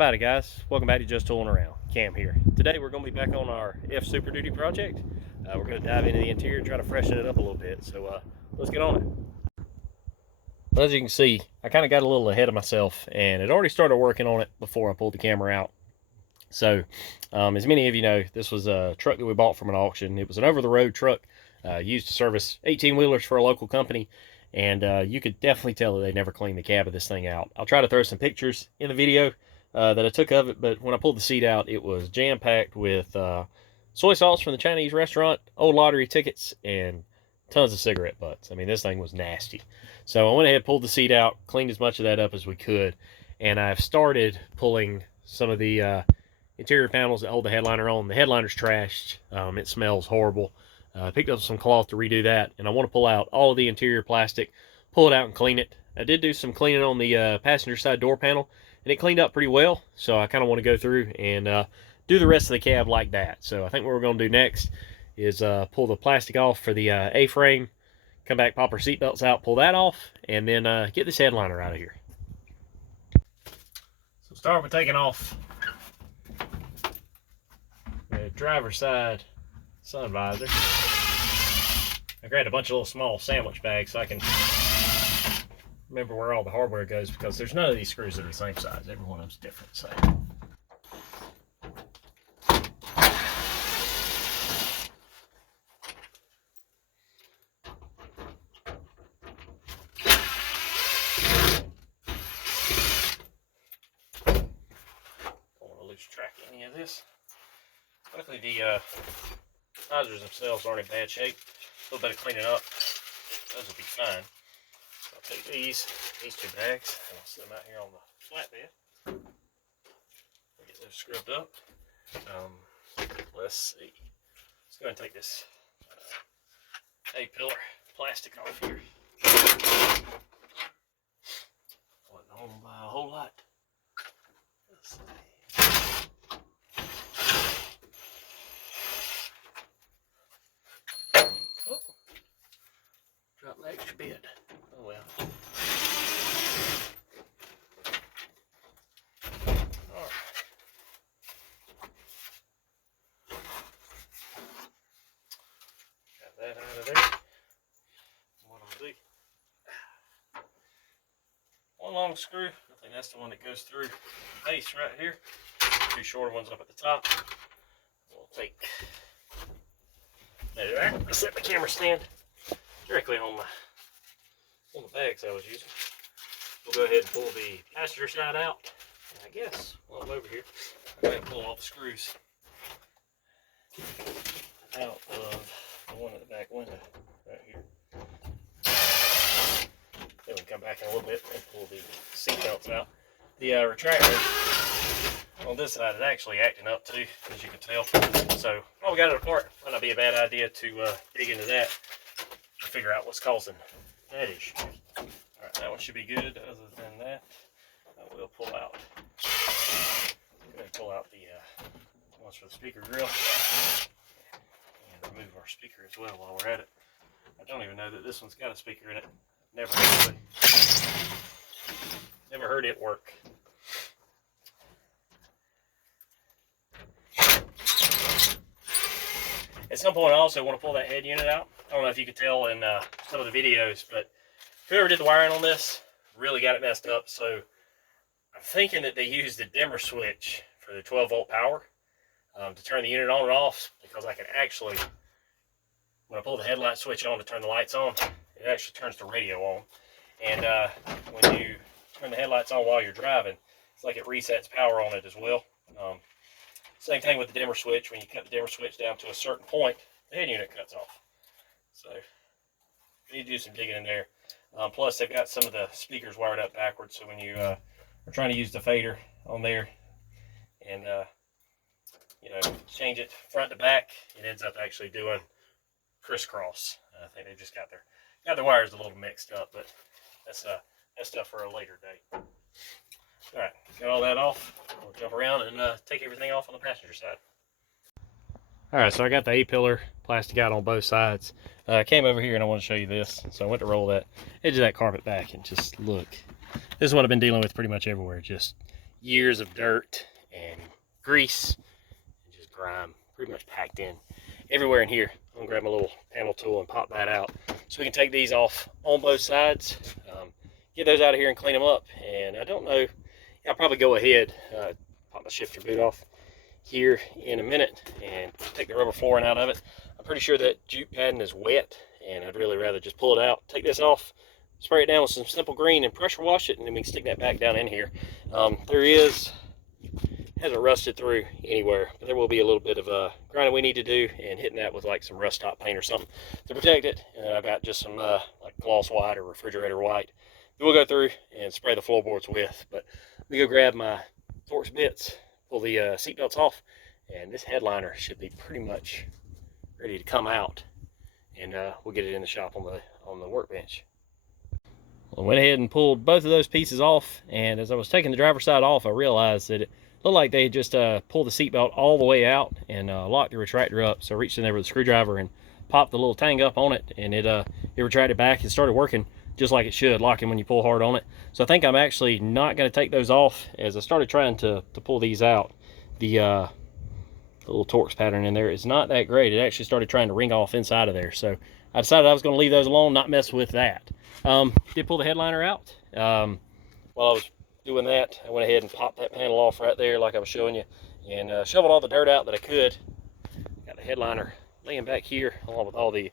about it, guys? Welcome back to Just Tooling Around. Cam here. Today we're going to be back on our Superduty project. We're going to dive into the interior, try to freshen it up a little bit. So let's get on it. Well, as you can see, I kind of got a little ahead of myself and had already started working on it before I pulled the camera out. So as many of you know, this was a truck that we bought from an auction. It was an over-the-road truck used to service 18-wheelers for a local company. And you could definitely tell that they never cleaned the cab of this thing out. I'll try to throw some pictures in the video that I took of it, but when I pulled the seat out, it was jam-packed with soy sauce from the Chinese restaurant, old lottery tickets, and tons of cigarette butts. I mean, this thing was nasty. So I went ahead, pulled the seat out, cleaned as much of that up as we could, and I've started pulling some of the interior panels that hold the headliner on. The headliner's trashed. It smells horrible. I picked up some cloth to redo that, and I want to pull out all of the interior plastic, pull it out and clean it. I did do some cleaning on the passenger side door panel, and it cleaned up pretty well, so I kind of want to go through and do the rest of the cab like that. So I think what we're going to do next is pull the plastic off for the A-frame, come back, pop our seatbelts out, pull that off, and then get this headliner out of here. So start with taking off the driver's side sun visor. I grabbed a bunch of little small sandwich bags so I can remember where all the hardware goes, because there's none of these screws that are the same size. Every one of them's different. So don't want to lose track of any of this. Luckily the visors themselves aren't in bad shape. A little bit of cleaning up, those will be fine. So I'll take these two bags, and I'll set them out here on the flatbed. Get those scrubbed up. Let's see. Let's go ahead and take this A-pillar plastic off here. Wasn't on by a whole lot. Let's see. Drop the extra bit. Oh well. Alright. Got that out of there. What I'll do. One long screw. I think that's the one that goes through the base right here. Two shorter ones up at the top. We'll take that. I set my camera stand directly on the bags I was using. We'll go ahead and pull the passenger side out. And I guess while I'm over here, I'll go ahead and pull all the screws out of the one in the back window right here. Then we can come back in a little bit and pull the seat belts out. The retractor on this side is actually acting up too, as you can tell. So while we got it apart, might not be a bad idea to dig into that to figure out what's causing that issue. Alright, that one should be good. Other than that, I will pull out. Go ahead and pull out the ones for the speaker grill. And remove our speaker as well while we're at it. I don't even know that this one's got a speaker in it. Never heard it work. At some point I also want to pull that head unit out. I don't know if you could tell in some of the videos, but whoever did the wiring on this really got it messed up. So I'm thinking that they used the dimmer switch for the 12-volt power to turn the unit on and off, because I can actually, when I pull the headlight switch on to turn the lights on, it actually turns the radio on. And when you turn the headlights on while you're driving, it's like it resets power on it as well. Same thing with the dimmer switch. When you cut the dimmer switch down to a certain point, the head unit cuts off. So we need to do some digging in there. Plus, they've got some of the speakers wired up backwards, so when you are trying to use the fader on there and change it front to back, it ends up actually doing crisscross. I think they've just got their wires a little mixed up, but that's stuff for a later date. All right, got all that off. We'll jump around and take everything off on the passenger side. All right, so I got the A-pillar plastic out on both sides. I came over here and I want to show you this. So I went to roll that edge of that carpet back and just look. This is what I've been dealing with pretty much everywhere. Just years of dirt and grease and just grime pretty much packed in everywhere in here. I'm gonna grab my little panel tool and pop that out so we can take these off on both sides, get those out of here and clean them up. And I don't know, I'll probably go ahead, pop my shifter boot off here in a minute and take the rubber flooring out of it. I'm pretty sure that jute padding is wet, and I'd really rather just pull it out, take this off, spray it down with some simple green and pressure wash it, and then we can stick that back down in here. Hasn't rusted through anywhere, but there will be a little bit of grinding we need to do and hitting that with like some rust stop paint or something to protect it. And I've got just some like gloss white or refrigerator white that we'll go through and spray the floorboards with. But let me go grab my Torx bits, pull the seat belts off, and this headliner should be pretty much ready to come out, and we'll get it in the shop on the workbench. Well, I went ahead and pulled both of those pieces off, and as I was taking the driver's side off, I realized that it looked like they just pulled the seatbelt all the way out and locked the retractor up. So I reached in there with a screwdriver and popped the little tang up on it, and it retracted back and started working just like it should, locking when you pull hard on it. So I think I'm actually not going to take those off. As I started trying to pull these out, the little Torx pattern in there is not that great. It actually started trying to ring off inside of there. So I decided I was going to leave those alone, not mess with that. Did pull the headliner out. While I was doing that, I went ahead and popped that panel off right there like I was showing you, and shoveled all the dirt out that I could. Got the headliner laying back here along with all the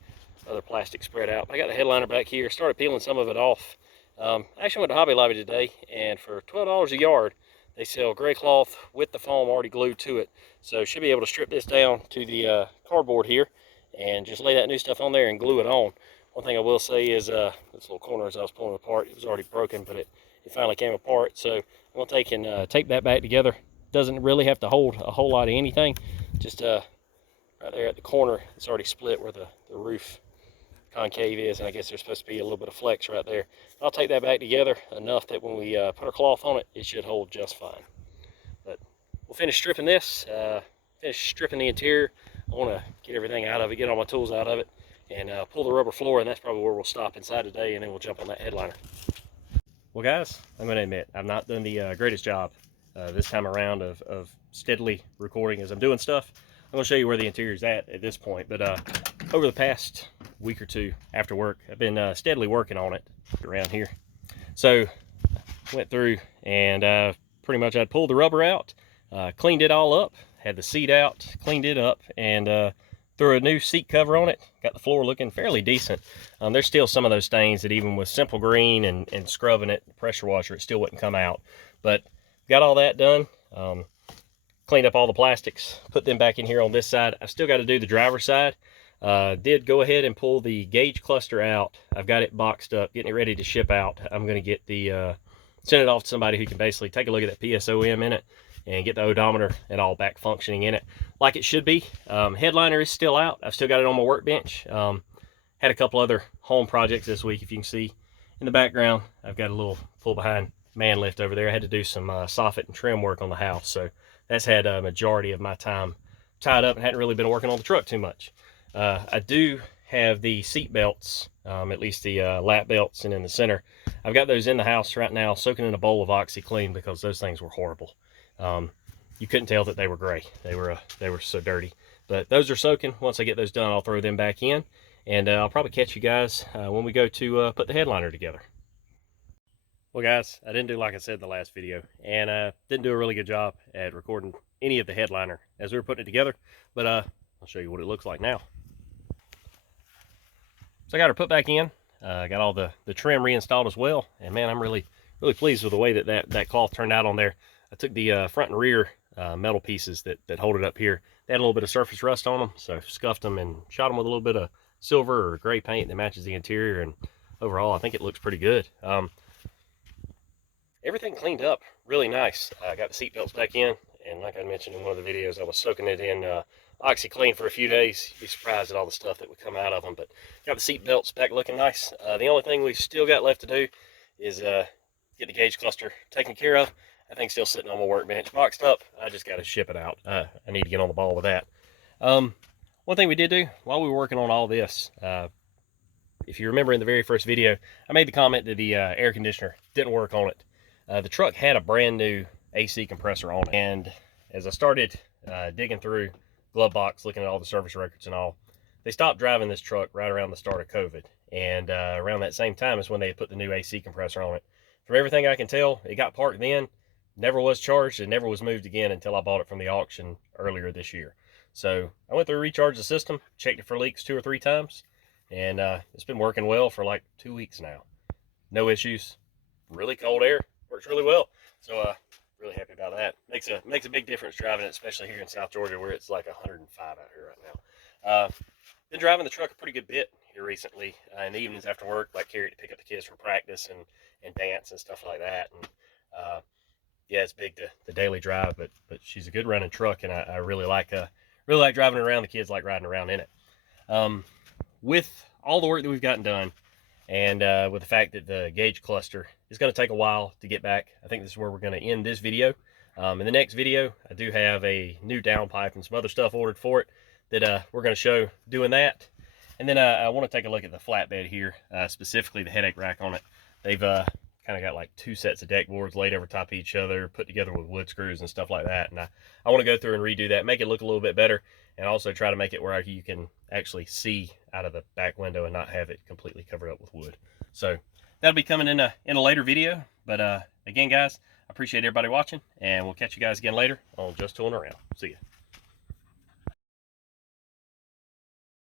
other plastic spread out. I got the headliner back here, started peeling some of it off. I actually went to Hobby Lobby today, and for $12 a yard, they sell gray cloth with the foam already glued to it. So should be able to strip this down to the cardboard here and just lay that new stuff on there and glue it on. One thing I will say is this little corner, as I was pulling it apart, it was already broken, but it finally came apart. So I'm going to take and tape that back together. Doesn't really have to hold a whole lot of anything. Just right there at the corner, it's already split where the roof concave is, and I guess there's supposed to be a little bit of flex right there. I'll take that back together enough that when we put our cloth on it, it should hold just fine. But we'll finish stripping this, finish stripping the interior. I want to get everything out of it, get all my tools out of it, and pull the rubber floor, and that's probably where we'll stop inside today, and then we'll jump on that headliner. Well guys, I'm going to admit, I've not done the greatest job this time around of steadily recording as I'm doing stuff. I'm going to show you where the interior's at this point, but over the past week or two after work, I've been steadily working on it around here. So went through and pretty much I'd pulled the rubber out, cleaned it all up, had the seat out, cleaned it up, and threw a new seat cover on it. Got the floor looking fairly decent. There's still some of those stains that even with simple green and scrubbing it, pressure washer, it still wouldn't come out. But got all that done. Cleaned up all the plastics, put them back in here on this side. I've still got to do the driver's side. Did go ahead and pull the gauge cluster out. I've got it boxed up, getting it ready to ship out. I'm going to get the send it off to somebody who can basically take a look at that PSOM in it and get the odometer and all back functioning in it like it should be. Headliner is still out. I've still got it on my workbench. Had a couple other home projects this week. If you can see in the background, I've got a little pull behind man lift over there. I had to do some soffit and trim work on the house, so that's had a majority of my time tied up and hadn't really been working on the truck too much. I do have the seat belts, at least the lap belts, and in the center. I've got those in the house right now, soaking in a bowl of OxyClean because those things were horrible. You couldn't tell that they were gray. They were so dirty. But those are soaking. Once I get those done, I'll throw them back in, and I'll probably catch you guys when we go to put the headliner together. Well guys, I didn't do like I said in the last video, and didn't do a really good job at recording any of the headliner as we were putting it together, but I'll show you what it looks like now. So I got her put back in, got all the trim reinstalled as well, and man, I'm really pleased with the way that cloth turned out on there. I took the front and rear metal pieces that hold it up here. They had a little bit of surface rust on them, so scuffed them and shot them with a little bit of silver or gray paint that matches the interior, and overall I think it looks pretty good. Everything cleaned up really nice. I got the seat belts back in, and like I mentioned in one of the videos, I was soaking it in OxyClean for a few days. You'd be surprised at all the stuff that would come out of them, but got the seat belts back looking nice. The only thing we've still got left to do is get the gauge cluster taken care of. That thing's still sitting on my workbench, boxed up. I just got to ship it out. I need to get on the ball with that. One thing we did do while we were working on all this, if you remember in the very first video, I made the comment that the air conditioner didn't work on it. The truck had a brand new AC compressor on it. And as I started digging through glove box, looking at all the service records and all, they stopped driving this truck right around the start of COVID. And around that same time is when they put the new AC compressor on it. From everything I can tell, it got parked then, never was charged, and never was moved again until I bought it from the auction earlier this year. So I went through, recharged the system, checked it for leaks 2 or 3 times, and it's been working well for like 2 weeks now. No issues. Really cold air, works really well. So really happy about that. Makes a big difference driving it, especially here in South Georgia where it's like 105 out here right now. Been driving the truck a pretty good bit here recently in the evenings after work, like carry it to pick up the kids from practice and dance and stuff like that. And yeah, it's big, the daily drive, but she's a good running truck, and I really like driving around. The kids like riding around in it. With all the work that we've gotten done, and with the fact that the gauge cluster is going to take a while to get back, I think this is where we're going to end this video. In the next video, I do have a new downpipe and some other stuff ordered for it that we're going to show doing that. And then I want to take a look at the flatbed here, specifically the headache rack on it. They've kind of got like 2 sets of deck boards laid over top of each other, put together with wood screws and stuff like that. And I want to go through and redo that, make it look a little bit better, and also try to make it where you can actually see out of the back window and not have it completely covered up with wood. So that'll be coming in a later video. But again, guys, I appreciate everybody watching, and we'll catch you guys again later on Just Tooling Around. See ya.